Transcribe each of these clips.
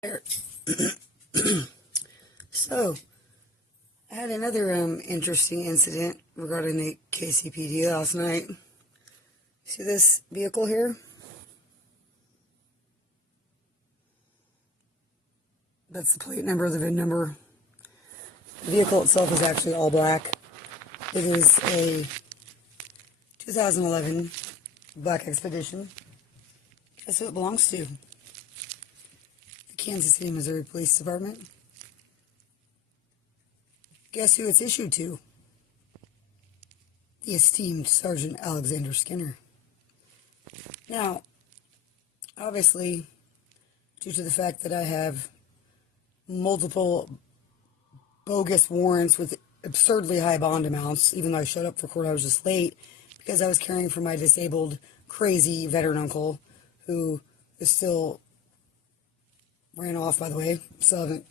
There. So, I had another interesting incident regarding the Kcpd last night. See this vehicle here? That's the plate number, the VIN number. The vehicle itself is actually all black. It is a 2011 Black Expedition. Guess who it belongs to? The Kansas City, Missouri Police Department. Guess who it's issued to? The esteemed Sergeant Alexander Skinner. Now, obviously, due to the fact that I have multiple bogus warrants with absurdly high bond amounts, even though I showed up for court, I was just late because I was caring for my disabled, crazy veteran uncle who is still ran off, by the way. Still haven't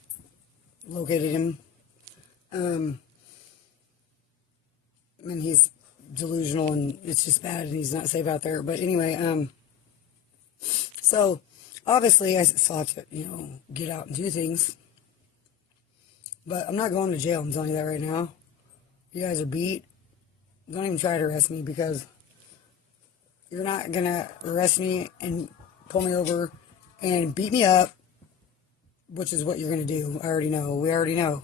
located him. And he's delusional and it's just bad and he's not safe out there. But anyway, so obviously I still have to, get out and do things. But I'm not going to jail, I'm telling you that right now. You guys are beat. Don't even try to arrest me because you're not going to arrest me and pull me over and beat me up, which is what you're going to do. I already know. We already know.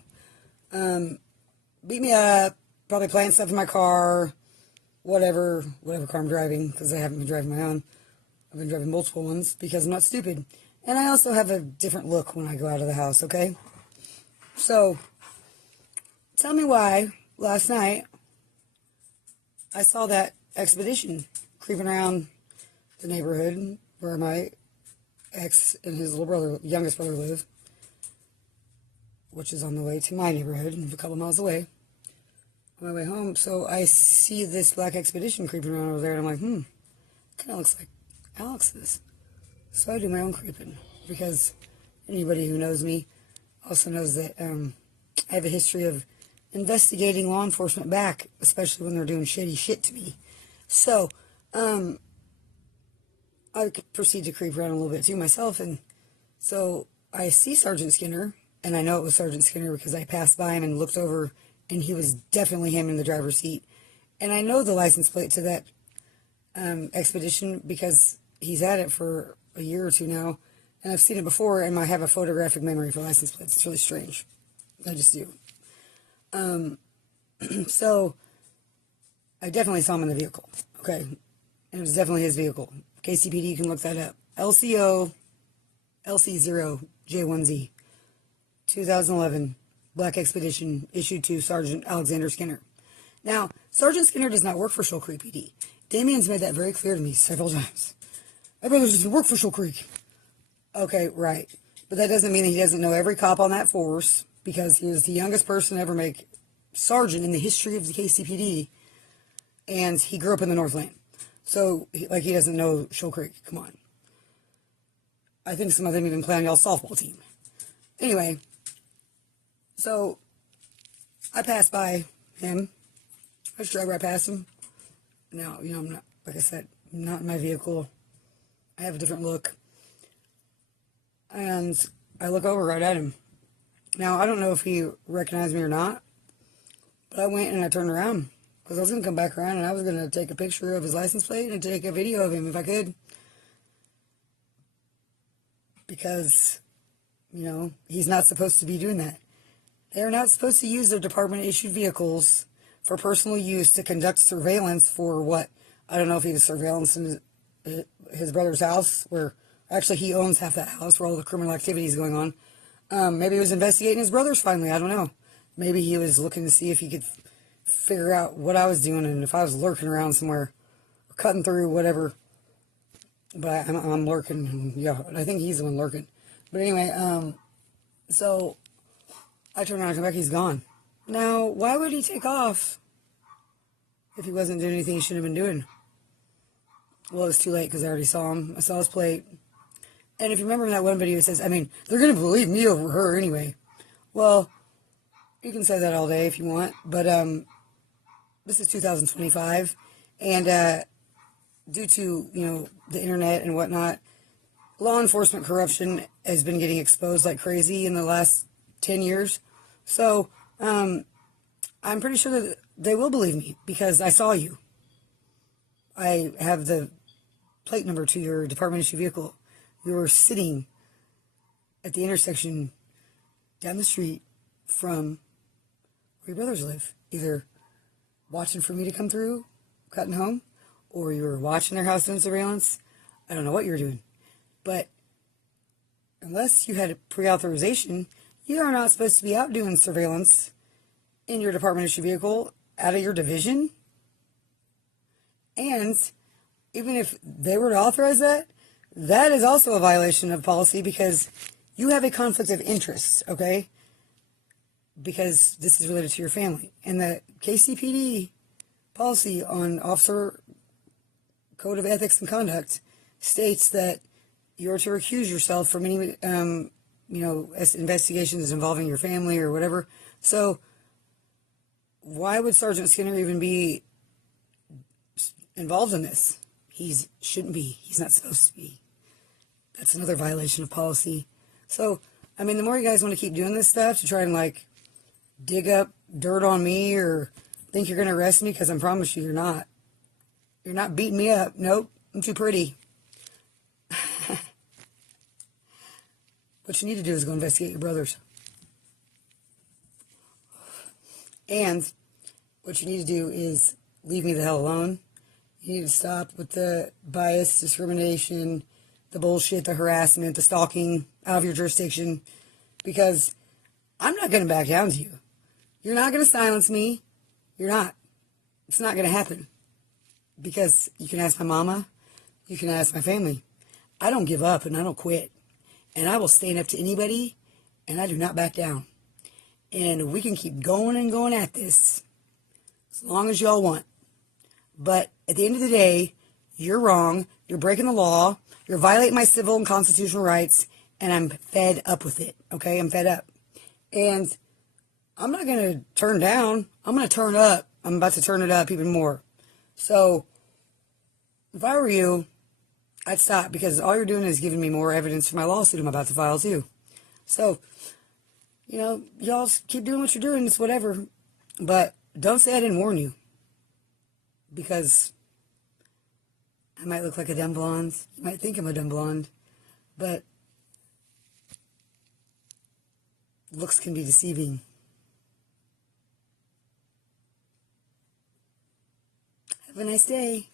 Beat me up, probably plant stuff in my car, whatever car I'm driving, because I haven't been driving my own. I've been driving multiple ones because I'm not stupid. And I also have a different look when I go out of the house, okay? So, tell me why last night I saw that expedition creeping around the neighborhood where my ex and his little brother, youngest brother, live, which is on the way to my neighborhood, a couple miles away, on my way home. So I see this Black Expedition creeping around over there, and I'm like, kind of looks like Alex's. So I do my own creeping, because anybody who knows me also knows that I have a history of investigating law enforcement back, especially when they're doing shitty shit to me. So, I proceed to creep around a little bit too myself, and so I see Sergeant Skinner, and I know it was Sergeant Skinner because I passed by him and looked over, and he was definitely him in the driver's seat. And I know the license plate to that expedition because he's had it for a year or two now, and I've seen it before, and I have a photographic memory for license plates. It's really strange. I just do. So, I definitely saw him in the vehicle, okay? And it was definitely his vehicle. Kcpd, you can look that up. LC0J1Z, 2011, Black Expedition, issued to Sergeant Alexander Skinner. Now, Sergeant Skinner does not work for Shoal Creek PD. Damien's made that very clear to me several times. My brother doesn't work for Shoal Creek. Okay, right. But that doesn't mean that he doesn't know every cop on that force, because he was the youngest person to ever make sergeant in the history of the KCPD, and he grew up in the Northland. So, he doesn't know Shoal Creek. Come on. I think some of them even play on y'all's softball team. Anyway, so, I passed by him. I just drive right past him. Now, I'm not, like I said, not in my vehicle. I have a different look. And I look over right at him. Now, I don't know if he recognized me or not, but I went and I turned around because I was going to come back around and I was going to take a picture of his license plate and take a video of him if I could. Because, he's not supposed to be doing that. They're not supposed to use their department-issued vehicles for personal use to conduct surveillance for what? I don't know if he was surveillance in his brother's house, where actually he owns half that house where all the criminal activity is going on. Maybe he was investigating his brothers finally. I don't know. Maybe he was looking to see if he could figure out what I was doing and if I was lurking around somewhere or cutting through whatever. But I'm lurking. Yeah, I think he's the one lurking. But anyway, so I turn around and come back. He's gone. Now, why would he take off if he wasn't doing anything he shouldn't have been doing? Well, it was too late because I already saw him. I saw his plate. And if you remember in that one video, it says, they're going to believe me over her anyway. Well, you can say that all day if you want. But this is 2025. And due to, the internet and whatnot, law enforcement corruption has been getting exposed like crazy in the last 10 years. So, I'm pretty sure that they will believe me because I saw you. I have the plate number to your department issue vehicle. You were sitting at the intersection down the street from where your brothers live, either watching for me to come through, cutting home, or you were watching their house doing surveillance. I don't know what you were doing. But unless you had pre-authorization, you are not supposed to be out doing surveillance in your department issue vehicle out of your division. And even if they were to authorize that, that is also a violation of policy because you have a conflict of interest, okay? Because this is related to your family. And the Kcpd policy on Officer Code of Ethics and Conduct states that you're to recuse yourself from any, investigations involving your family or whatever. So why would Sergeant Skinner even be involved in this? He shouldn't be. He's not supposed to be. That's another violation of policy. So, I mean, the more you guys want to keep doing this stuff to try and, like, dig up dirt on me or think you're going to arrest me, because I promise you, you're not. You're not beating me up. Nope, I'm too pretty. What you need to do is go investigate your brothers. And what you need to do is leave me the hell alone. You need to stop with the bias, discrimination, the bullshit, the harassment, the stalking out of your jurisdiction, because I'm not going to back down to you. You're not going to silence me. You're not. It's not going to happen. Because you can ask my mama, you can ask my family. I don't give up and I don't quit. And I will stand up to anybody, and I do not back down. And we can keep going and going at this as long as y'all want. But at the end of the day, you're wrong. You're breaking the law. You're violating my civil and constitutional rights. And I'm fed up with it. Okay? I'm fed up. And I'm not going to turn down. I'm going to turn up. I'm about to turn it up even more. So if I were you, I'd stop, because all you're doing is giving me more evidence for my lawsuit I'm about to file too. So, y'all keep doing what you're doing. It's whatever. But don't say I didn't warn you. Because I might look like a dumb blonde. You might think I'm a dumb blonde. But looks can be deceiving. Have a nice day.